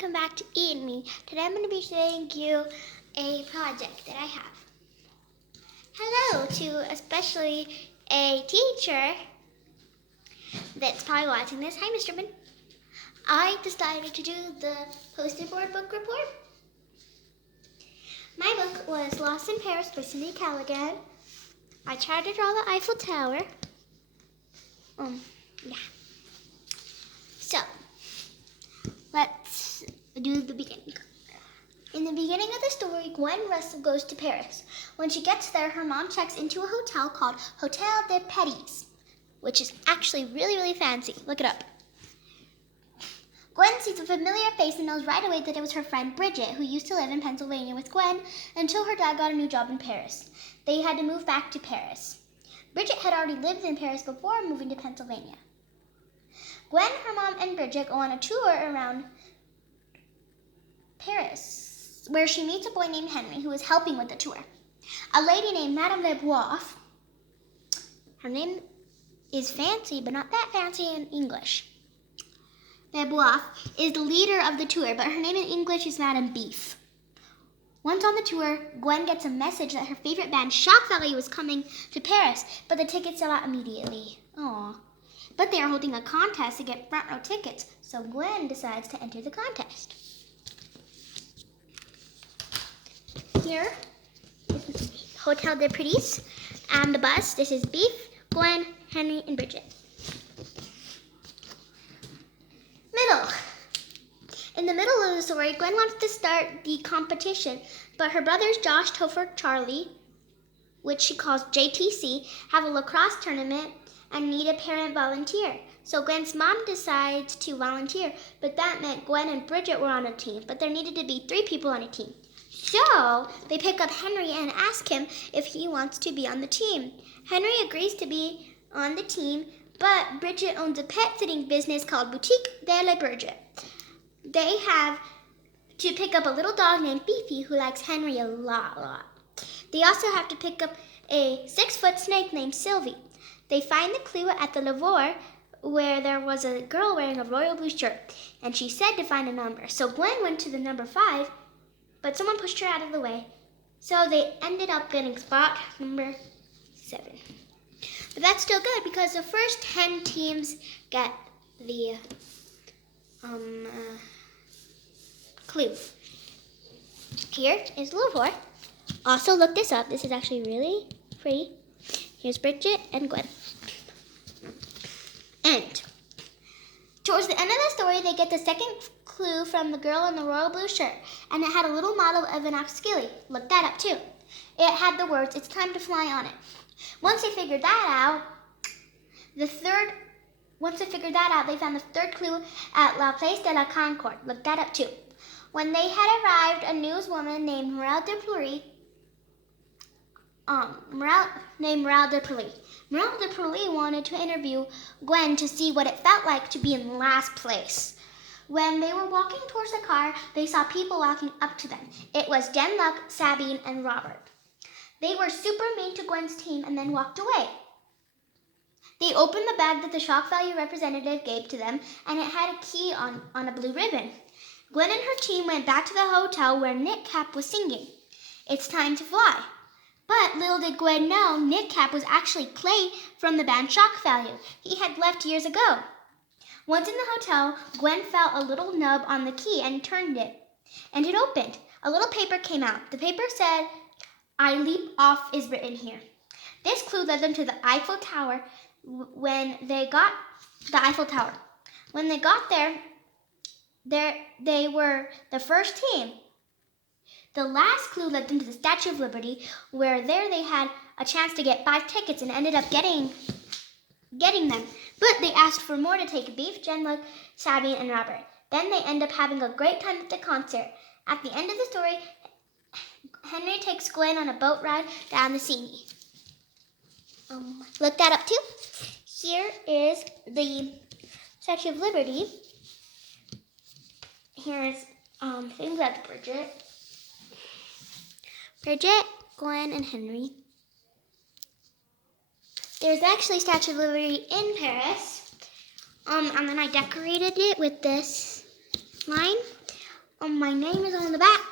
welcome back to Eat Me. Today I'm going to be showing you a project that I have. Hello to especially a teacher that's probably watching this. Hi, Mr. Bin. I decided to do the poster board book report. My book was Lost in Paris by Cindy Callaghan. I tried to draw the Eiffel Tower. Yeah. So, let's do the beginning. In the beginning of the story, Gwen Russell goes to Paris. When she gets there, her mom checks into a hotel called Hotel de Paris, which is actually really, really fancy. Look it up. Gwen sees a familiar face and knows right away that it was her friend Bridget, who used to live in Pennsylvania with Gwen until her dad got a new job in Paris. They had to move back to Paris. Bridget had already lived in Paris before moving to Pennsylvania. Gwen, her mom, and Bridget go on a tour around Paris, where she meets a boy named Henry who is helping with the tour. A lady named Madame Leboeuf, her name is fancy, but not that fancy in English. Leboeuf is the leader of the tour, but her name in English is Madame Beef. Once on the tour, Gwen gets a message that her favorite band, Shock Value, is coming to Paris, but the tickets sell out immediately. Aww. But they are holding a contest to get front row tickets, so Gwen decides to enter the contest. Here is Hotel de Paris and the bus. This is Beef, Gwen, Henry, and Bridget. Middle. In the middle of the story, Gwen wants to start the competition, but her brothers Josh, Topher, Charlie, which she calls JTC, have a lacrosse tournament and need a parent volunteer. So Gwen's mom decides to volunteer, but that meant Gwen and Bridget were on a team, but there needed to be 3 people on a team. So they pick up Henry and ask him if he wants to be on the team. Henry agrees to be on the team, but Bridget owns a pet sitting business called Boutique de la Bridget. They have to pick up a little dog named Fifi who likes Henry a lot. They also have to pick up a 6-foot snake named Sylvie. They find the clue at the Lavore where there was a girl wearing a royal blue shirt, and she said to find a number. So Gwen went to the number 5, but someone pushed her out of the way. So they ended up getting spot number 7. But that's still good because the first 10 teams get the clue. Here is Lavore. Also look this up. This is actually really pretty. Here's Bridget and Gwen. And towards the end of the story, they get the second clue from the girl in the royal blue shirt, and it had a little model of an ox-skilly. Look that up too. It had the words, "It's time to fly" on it. Once they figured that out, they found the third clue at La Place de la Concorde. Look that up too. When they had arrived, a newswoman named Morel de Pleury wanted to interview Gwen to see what it felt like to be in last place. When they were walking towards the car, they saw people walking up to them. It was Jen Luck, Sabine, and Robert. They were super mean to Gwen's team and then walked away. They opened the bag that the Shock Value representative gave to them, and it had a key on a blue ribbon. Gwen and her team went back to the hotel where Nick Cap was singing, "It's Time to Fly." But little did Gwen know, Nick Cap was actually Clay from the band Shock Value. He had left years ago. Once in the hotel, Gwen felt a little nub on the key and turned it, and it opened. A little paper came out. The paper said, "I leap off" is written here. This clue led them to the Eiffel Tower. When they got there, they were the first team. The last clue led them to the Statue of Liberty, where there they had a chance to get 5 tickets and ended up getting them. But they asked for more to take Beef, Jen Luck, Sabine, and Robert. Then they end up having a great time at the concert. At the end of the story, Henry takes Gwen on a boat ride down the Seine. Look that up too. Here is the Statue of Liberty. Here's things about Bridget, Gwen, and Henry. There's actually Statue of Liberty in Paris. And then I decorated it with this line. My name is on the back.